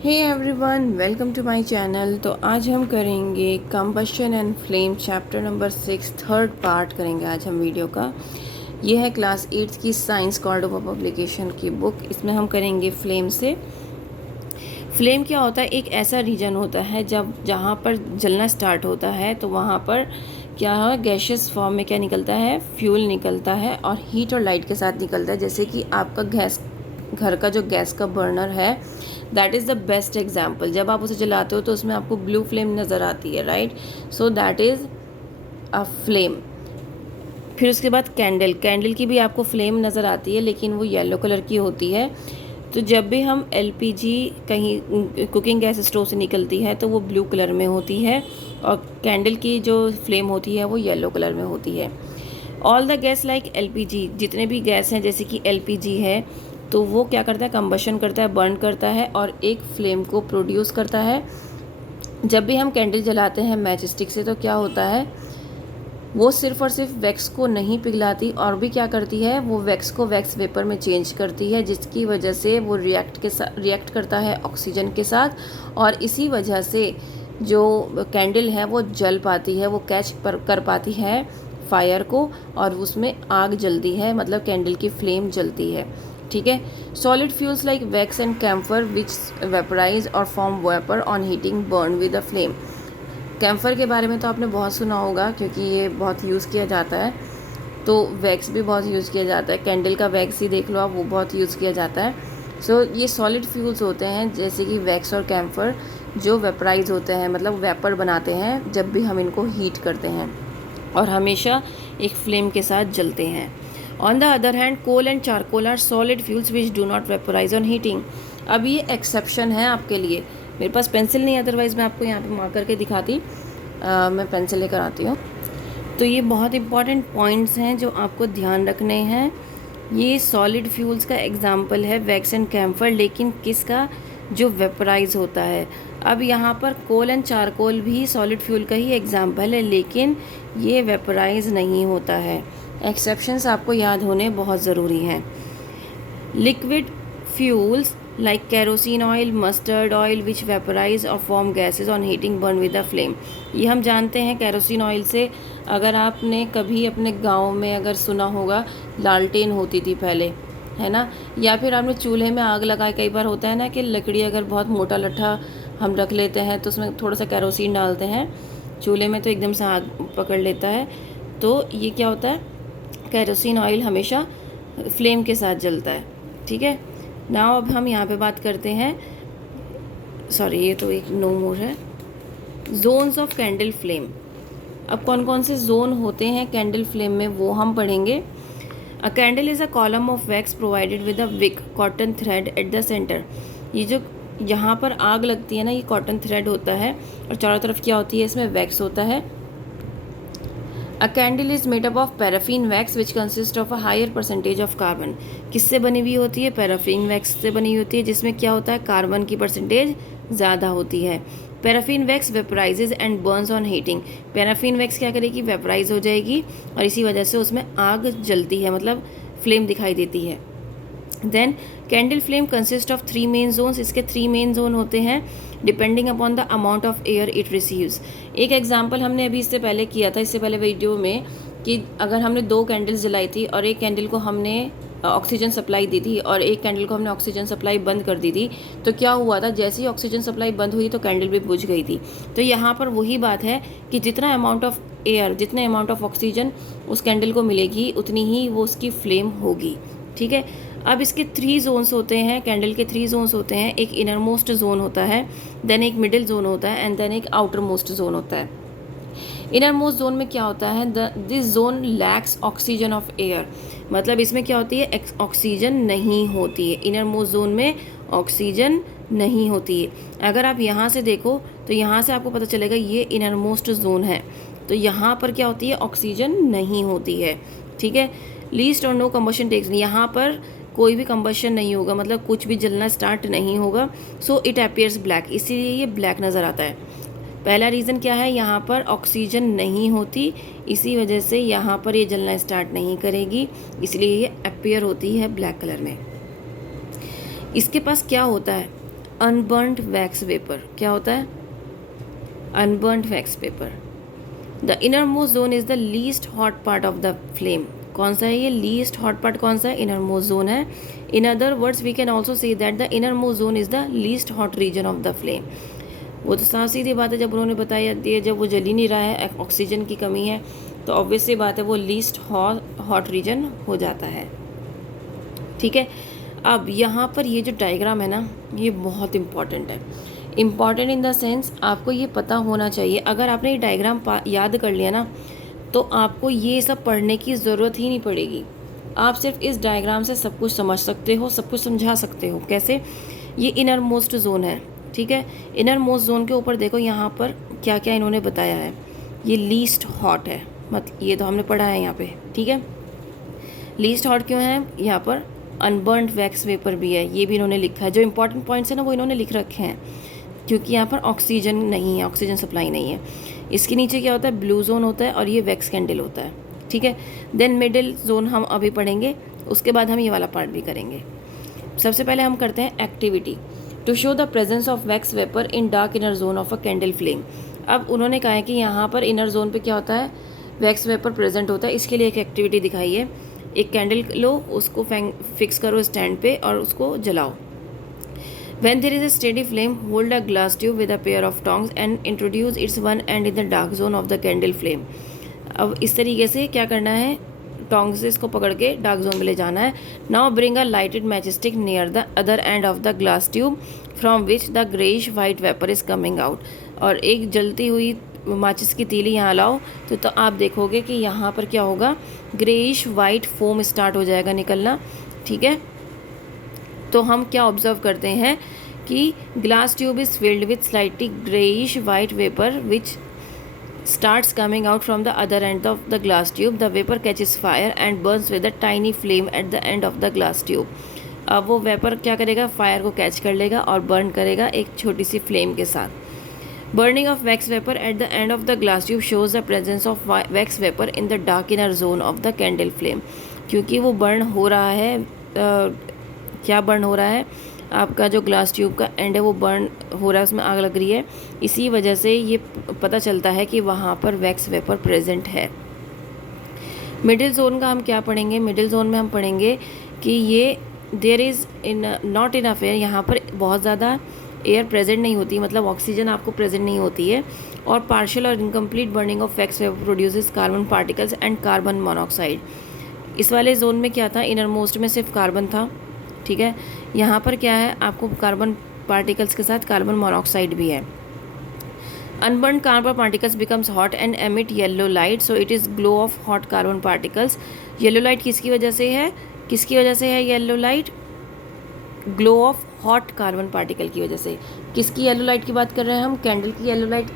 Hey everyone, welcome to my channel. तो आज हम करेंगे combustion and flame chapter number 6 third part करेंगे आज हम वीडियो का। ये है क्लास 8 की साइंस कॉर्डोबा पब्लिकेशन की बुक। इसमें हम करेंगे फ्लेम से। फ्लेम क्या होता है? एक ऐसा रीजन होता है जब जहाँ पर जलना स्टार्ट होता है तो वहाँ पर क्या है, गैशियस फॉर्म में क्या निकलता है, फ्यूल निकलता है और हीट और लाइट के साथ निकलता है। जैसे कि आपका गैस, घर का जो गैस का बर्नर है, that is the best example. जब आप उसे जलाते हो तो उसमें आपको ब्लू फ्लेम नज़र आती है, right? So that is a flame. फिर उसके बाद कैंडल, कैंडल की भी आपको फ्लेम नज़र आती है लेकिन वो येलो कलर की होती है। तो जब भी हम एलपीजी कहीं कुकिंग गैस स्टोव से निकलती है तो वो ब्लू कलर में होती है और कैंडल की जो फ्लेम होती है वो येलो कलर में होती है। All the gas like LPG, जितने भी गैस हैं जैसे कि एलपीजी है तो वो क्या करता है, कंबशन करता है, बर्न करता है और एक फ्लेम को प्रोड्यूस करता है। जब भी हम कैंडल जलाते हैं मैच स्टिक से तो क्या होता है, वो सिर्फ और सिर्फ वैक्स को नहीं पिघलाती और भी क्या करती है, वो वैक्स को वैक्स वेपर में चेंज करती है, जिसकी वजह से वो रिएक्ट करता है ऑक्सीजन के साथ और इसी वजह से जो कैंडल है वो जल पाती है, वो कैच कर पाती है फायर को और उसमें आग जलती है, मतलब कैंडल की फ्लेम जलती है। ठीक है। Solid fuels like wax and camphor which vaporise और form vapour on heating burn with a flame. Camphor के बारे में तो आपने बहुत सुना होगा क्योंकि ये बहुत यूज़ किया जाता है। तो वैक्स भी बहुत यूज़ किया जाता है, कैंडल का वैक्स ही देख लो आप, वो बहुत यूज़ किया जाता है। सो ये सॉलिड फ्यूल्स होते हैं जैसे कि वैक्स और कैम्फर, जो वेपराइज होते हैं, मतलब वेपर बनाते हैं जब भी हम इनको हीट करते हैं और हमेशा एक फ्लेम के साथ जलते हैं। On the other hand coal and charcoal are solid fuels which do not vaporise on heating. अब ये एक्सेप्शन है आपके लिए। मेरे पास पेंसिल नहीं है, अदरवाइज़ मैं आपको यहाँ पे मार्क करके दिखाती। मैं पेंसिल लेकर आती हूँ। तो ये बहुत इंपॉर्टेंट पॉइंट्स हैं जो आपको ध्यान रखने हैं। ये सॉलिड फ्यूल्स का एग्जाम्पल है वैक्स एंड कैम्फर, लेकिन किसका, जो वेपराइज होता है। अब यहाँ पर कोल एंड चारकोल भी सॉलिड फ्यूल का ही एग्जाम्पल है लेकिन ये वेपराइज नहीं होता है। एक्सेप्शंस आपको याद होने बहुत ज़रूरी हैं। Liquid fuels like kerosene oil, mustard oil which vaporize or form gases on heating burn with a flame। ये हम जानते हैं केरोसिन ऑयल से। अगर आपने कभी अपने गांव में अगर सुना होगा, लालटेन होती थी पहले, है ना, या फिर आपने चूल्हे में आग लगाई। कई बार होता है ना कि लकड़ी अगर बहुत मोटा लट्ठा हम रख लेते हैं तो उसमें थोड़ा सा केरोसिन डालते हैं चूल्हे में तो एकदम से आग पकड़ लेता है। तो ये क्या होता है, केरोसिन ऑयल हमेशा फ्लेम के साथ जलता है। ठीक है। नाउ अब हम यहाँ पे बात करते हैं, सॉरी ये तो एक नो मोर है, जोन्स ऑफ कैंडल फ्लेम। अब कौन कौन से जोन होते हैं कैंडल फ्लेम में वो हम पढ़ेंगे। अ candle is a column of wax provided with a week cotton thread at the centre. ये जो यहाँ पर आग लगती है ना, ये कॉटन थ्रेड होता है और चारों तरफ क्या होती है, इसमें वैक्स होता है। A candle is made up of paraffin wax which consist of a higher percentage of carbon. किससे बनी हुई होती है, पैराफिन वैक्स से बनी हुई होती है जिसमें क्या होता है, कार्बन की परसेंटेज ज़्यादा होती है। Paraffin wax vaporises and burns on heating. Paraffin wax क्या करेगी, वेपराइज हो जाएगी और इसी वजह से उसमें आग जलती है, मतलब फ्लेम दिखाई देती है। Then candle flame consist of 3 main zones. इसके 3 मेन जोन होते हैं depending upon the amount of air it receives. एक एग्जांपल हमने अभी इससे पहले किया था, इससे पहले वीडियो में, कि अगर हमने 2 कैंडल्स जलाई थी और एक कैंडल को हमने ऑक्सीजन सप्लाई दी थी और एक कैंडल को हमने ऑक्सीजन सप्लाई बंद कर दी थी, तो क्या हुआ था, जैसे ही ऑक्सीजन सप्लाई बंद हुई तो कैंडल भी बुझ गई थी। तो यहाँ पर वही बात है कि जितना अमाउंट ऑफ एयर, जितने अमाउंट ऑफ ऑक्सीजन उस कैंडल को मिलेगी उतनी ही वो उसकी फ्लेम होगी। ठीक है। अब इसके 3 जोन्स होते हैं, कैंडल के 3 जोन्स होते हैं। एक इनर मोस्ट जोन होता है, देन एक मिडिल जोन होता है एंड देन एक आउटर मोस्ट जोन होता है। इनर मोस्ट जोन में क्या होता है, this zone lakhs oxygen of air. मतलब इसमें क्या होती है, ऑक्सीजन नहीं होती है। इनर मोस्ट जोन में ऑक्सीजन नहीं होती है। अगर आप यहाँ से देखो तो यहाँ से आपको पता चलेगा ये इनर मोस्ट जोन है, तो यहाँ पर क्या होती है, ऑक्सीजन नहीं होती है। ठीक है। लीस्ट और नो कंबशन टेक्स, यहाँ पर कोई भी कंबशन नहीं होगा, मतलब कुछ भी जलना स्टार्ट नहीं होगा। सो इट अपीयर्स ब्लैक, इसीलिए ये ब्लैक नज़र आता है। पहला रीज़न क्या है, यहाँ पर ऑक्सीजन नहीं होती, इसी वजह से यहाँ पर ये जलना स्टार्ट नहीं करेगी, इसलिए ये अपीयर होती है ब्लैक कलर में। इसके पास क्या होता है, अनबर्न्ड वैक्स वेपर। क्या होता है? Unburned wax vapour. The inner most zone is the least hot part of the flame. कौन सा है ये लीस्ट हॉट पार्ट? कौन सा है? इनर मोस्ट जोन है। In other words we can also say that the inner most zone is the least hot region of the flame. वो तो साफ सीधी बात है, जब उन्होंने बताया दिया जब वो जल ही नहीं रहा है, ऑक्सीजन की कमी है, तो ऑब्वियस सी बात है वो लीस्ट हॉट रीजन हो जाता है। ठीक है, अब यहाँ पर ये जो डायग्राम है ना, ये बहुत इम्पॉर्टेंट है। इम्पॉर्टेंट इन द सेंस आपको ये पता होना चाहिए। अगर आपने ये डायग्राम याद कर लिया ना, तो आपको ये सब पढ़ने की ज़रूरत ही नहीं पड़ेगी। आप सिर्फ इस डायग्राम से सब कुछ समझ सकते हो, सब कुछ समझा सकते हो। कैसे? ये इनर मोस्ट जोन है, ठीक है। इनर मोस्ट जोन के ऊपर देखो यहाँ पर क्या क्या इन्होंने बताया है। ये लीस्ट हॉट है, मतलब ये तो हमने पढ़ा है यहाँ पे, ठीक है। लीस्ट हॉट क्यों है? यहाँ पर अनबर्न्ड वैक्स वेपर भी है, ये भी इन्होंने लिखा है। जो इंपॉर्टेंट पॉइंट्स है ना वो इन्होंने लिख रखे हैं, क्योंकि यहाँ पर ऑक्सीजन नहीं है, ऑक्सीजन सप्लाई नहीं है। इसके नीचे क्या होता है? ब्लू जोन होता है और ये वैक्स कैंडल होता है, ठीक है। देन मिडिल जोन हम अभी पढ़ेंगे, उसके बाद हम ये वाला पार्ट भी करेंगे। सबसे पहले हम करते हैं activity to show the presence of wax vapour in dark inner zone of a candle flame. अब उन्होंने कहा है कि यहाँ पर इनर जोन पे क्या होता है? वैक्स वेपर प्रेजेंट होता है। इसके लिए एक एक्टिविटी दिखाई है। एक कैंडल लो, उसको फिक्स करो स्टैंड पे और उसको जलाओ। When there is a steady flame, hold a glass tube with a pair of tongs and introduce its one end in the dark zone of the candle flame. अब इस तरीके से क्या करना है? टोंग से इसको पकड़ के डार्क जोन में ले जाना है। Now bring a lighted match stick near the other end of the glass tube from which the greyish white vapour is coming out. और एक जलती हुई माचिस की तीली यहाँ लाओ, तो आप देखोगे कि यहाँ पर क्या होगा? ग्रेइश वाइट फोम स्टार्ट हो जाएगा निकलना, ठीक है। तो हम क्या ऑब्जर्व करते हैं कि glass tube is filled with slightly greyish white vapour which starts coming out from the other end of the glass tube. The vapor catches fire and burns with a tiny flame at the end of the glass tube. अब वो vapour क्या करेगा? Fire को catch कर लेगा और burn करेगा एक छोटी सी फ्लेम के साथ। Burning of wax vapour at the end of the glass tube shows the presence of wax vapour in the dark inner zone of the candle flame. क्योंकि वो बर्न हो रहा है, क्या बर्न हो रहा है? आपका जो ग्लास ट्यूब का एंड है वो बर्न हो रहा है, उसमें आग लग रही है। इसी वजह से ये पता चलता है कि वहाँ पर वैक्स वेपर प्रेजेंट है। मिडिल जोन का हम क्या पढ़ेंगे? मिडिल जोन में हम पढ़ेंगे कि ये there is in not enough air, यहाँ पर बहुत ज़्यादा एयर प्रेजेंट नहीं होती, मतलब ऑक्सीजन आपको प्रेजेंट नहीं होती है। और पार्शियल और incomplete burning of wax vapour produces carbon particles and carbon monoxide. इस वाले जोन में क्या था? इनर मोस्ट में सिर्फ कार्बन था, ठीक है। यहाँ पर क्या है? आपको कार्बन पार्टिकल्स के साथ कार्बन मोनोऑक्साइड भी है। Unburned carbon particles becomes hot and emit yellow light, so it is glow of hot carbon particles. Yellow light किसकी वजह से है? किसकी वजह से है yellow light? Glow of hot carbon particle की वजह से। किसकी येलो लाइट की बात कर रहे हैं हम? कैंडल की येलो लाइट।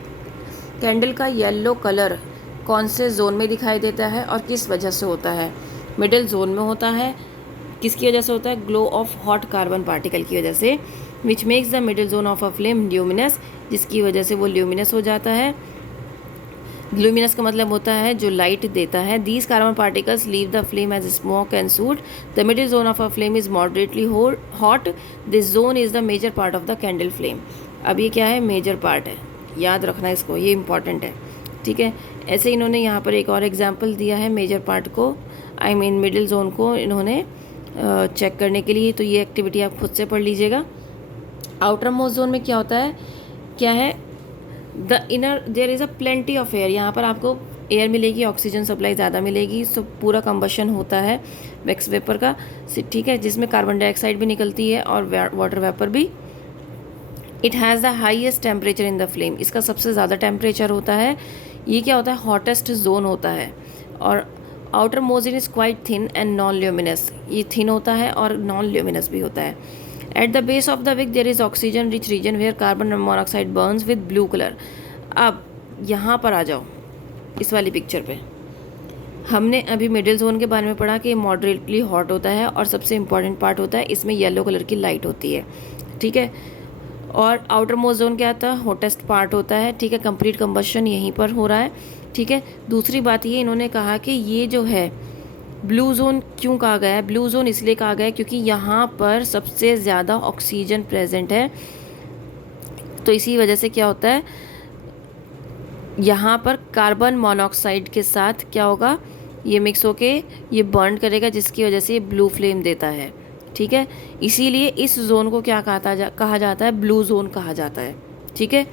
कैंडल का येलो कलर कौन से जोन में दिखाई देता है और किस वजह से होता है? मिडिल जोन में होता है। किसकी वजह से होता है? Glow of hot carbon particle की वजह से। Which makes the middle zone of a flame luminous, जिसकी वजह से वो ल्यूमिनस हो जाता है। ल्यूमिनस का मतलब होता है जो लाइट देता है। These carbon particles leave the flame as smoke and soot. The middle zone of a flame is moderately hot. This zone is the major part of the candle flame. अब ये क्या है? मेजर पार्ट है, याद रखना इसको, ये important है, ठीक है। ऐसे इन्होंने यहाँ पर एक और एग्जाम्पल दिया है मेजर पार्ट को, आई मीन मिडिल जोन को इन्होंने चेक करने के लिए। तो ये एक्टिविटी आप खुद से पढ़ लीजिएगा। आउटर मोस्ट जोन में क्या होता है? क्या है? The inner there is a plenty of air. यहाँ पर आपको एयर मिलेगी, ऑक्सीजन सप्लाई ज़्यादा मिलेगी, सो पूरा कंबशन होता है वैक्स वेपर का, ठीक है, जिसमें कार्बन डाइऑक्साइड भी निकलती है और वाटर वेपर भी। It has the highest temperature in the flame. इसका सबसे ज़्यादा टेम्परेचर होता है। ये क्या होता है? हॉटेस्ट जोन होता है। और outer most is quite thin and non luminous. ये थिन होता है और नॉन ल्यूमिनस भी होता है। At the base of the wick there is oxygen rich region where carbon monoxide burns with blue colour. अब यहाँ पर आ जाओ, इस वाली पिक्चर पे। हमने अभी मिडिल जोन के बारे में पढ़ा कि मॉडरेटली हॉट होता है और सबसे इम्पॉर्टेंट पार्ट होता है, इसमें येलो कलर की लाइट होती है, ठीक है। और आउटर मोस्ट जोन क्या आता है? हॉटेस्ट पार्ट होता है, ठीक है। कंप्लीट कंबशन यहीं पर हो रहा है, ठीक है। दूसरी बात ये इन्होंने कहा कि ये जो है ब्लू जोन क्यों कहा गया है? ब्लू जोन इसलिए कहा गया है क्योंकि यहाँ पर सबसे ज़्यादा ऑक्सीजन प्रेजेंट है तो इसी वजह से क्या होता है, यहाँ पर कार्बन मोनोऑक्साइड के साथ क्या होगा, ये मिक्स होके ये बर्न करेगा, जिसकी वजह से ये ब्लू फ्लेम देता है। ठीक है, इसीलिए इस जोन को क्या कहा जाता है, ब्लू जोन कहा जाता है। ठीक है,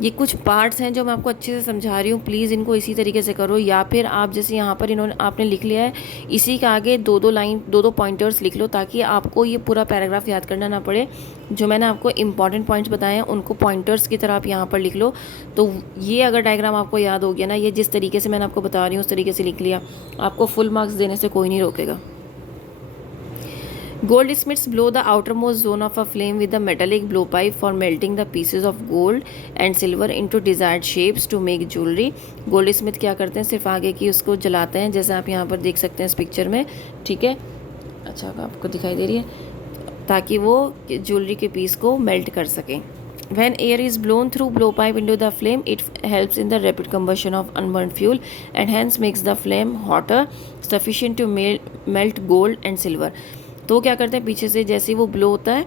ये कुछ पार्ट्स हैं जो मैं आपको अच्छे से समझा रही हूँ, प्लीज़ इनको इसी तरीके से करो, या फिर आप जैसे यहाँ पर आपने लिख लिया है, इसी के आगे दो दो पॉइंटर्स लिख लो, ताकि आपको ये पूरा पैराग्राफ याद करना ना पड़े। जो मैंने आपको इंपॉर्टेंट पॉइंट्स बताए हैं उनको पॉइंटर्स की तरह आप यहाँ पर लिख लो। तो ये अगर डायग्राम आपको याद हो गया ना, ये जिस तरीके से मैंने आपको बता रही हूँ उस तरीके से लिख लिया, आपको फुल मार्क्स देने से कोई नहीं रोकेगा। Goldsmiths blow the outermost zone of a flame with a metallic blowpipe for melting the pieces of gold and silver into desired shapes to make jewelry. Goldsmith क्या करते हैं, सिर्फ आगे की उसको जलाते हैं, जैसे आप यहाँ पर देख सकते हैं इस पिक्चर में। ठीक है, अच्छा आपको दिखाई दे रही है, ताकि वो ज्वेलरी के पीस को मेल्ट कर सकें। When air is blown through blowpipe into the flame, it helps in the rapid combustion of unburned fuel and hence makes the flame hotter, sufficient to melt gold and silver. तो क्या करते हैं, पीछे से जैसे ही वो ब्लो होता है,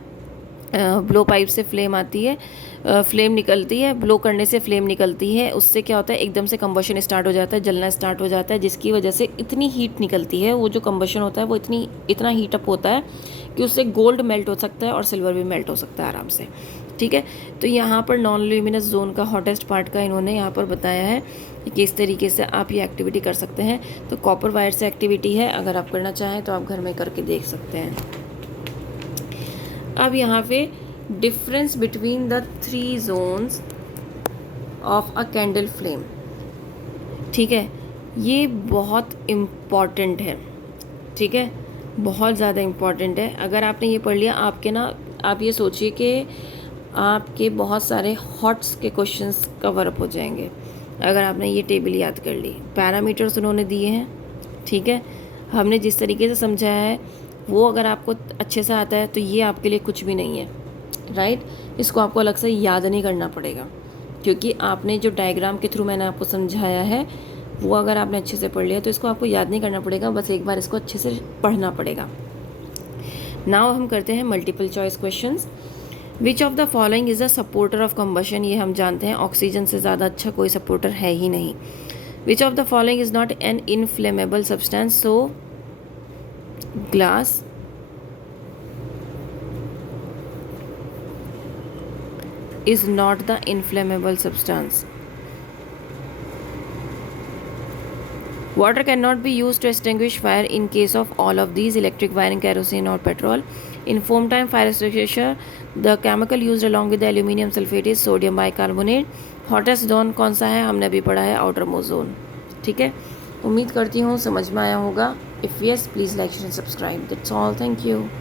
ब्लो पाइप से फ्लेम आती है, फ्लेम निकलती है, ब्लो करने से फ्लेम निकलती है, उससे क्या होता है, एकदम से कंबशन स्टार्ट हो जाता है, जलना स्टार्ट हो जाता है, जिसकी वजह से इतनी हीट निकलती है, वो जो कंबशन होता है वो इतना हीट अप होता है कि उससे गोल्ड मेल्ट हो सकता है और सिल्वर भी मेल्ट हो सकता है आराम से। ठीक है, तो यहाँ पर नॉन ल्यूमिनस जोन का हॉटेस्ट पार्ट का इन्होंने यहाँ पर बताया है कि किस तरीके से आप ये एक्टिविटी कर सकते हैं। तो कॉपर वायर से एक्टिविटी है, अगर आप करना चाहें तो आप घर में करके देख सकते हैं। अब यहाँ पे difference between the 3 zones of a candle flame, ठीक है, ये बहुत इम्पॉर्टेंट है। ठीक है, बहुत ज़्यादा इम्पॉर्टेंट है। अगर आपने ये पढ़ लिया, आपके ना, आप ये सोचिए कि आपके बहुत सारे हॉट्स के क्वेश्चंस कवर अप हो जाएंगे अगर आपने ये टेबल याद कर ली। पैरामीटर्स उन्होंने दिए हैं, ठीक है, हमने जिस तरीके से समझाया है वो अगर आपको अच्छे से आता है तो ये आपके लिए कुछ भी नहीं है, राइट। इसको आपको अलग से याद नहीं करना पड़ेगा, क्योंकि आपने जो डायग्राम के थ्रू मैंने आपको समझाया है वो अगर आपने अच्छे से पढ़ लिया तो इसको आपको याद नहीं करना पड़ेगा, बस एक बार इसको अच्छे से पढ़ना पड़ेगा। नाउ हम करते हैं multiple choice questions. Which of the following is a supporter of combustion, ये हम जानते हैं ऑक्सीजन से ज़्यादा अच्छा कोई सपोर्टर है ही नहीं। Which of the following is not an inflammable substance, so glass is not the inflammable substance. Water cannot be used to extinguish fire in case of all of these: electric wiring, kerosene or petrol. In foam time fire extinguisher, the chemical used along with the aluminum sulfate is sodium bicarbonate. Hottest zone कौन सा है, हमने अभी पढ़ा है outermost zone। ठीक है, उम्मीद करती हूँ समझ में आया होगा। If yes, please like, share and subscribe. That's all. Thank you.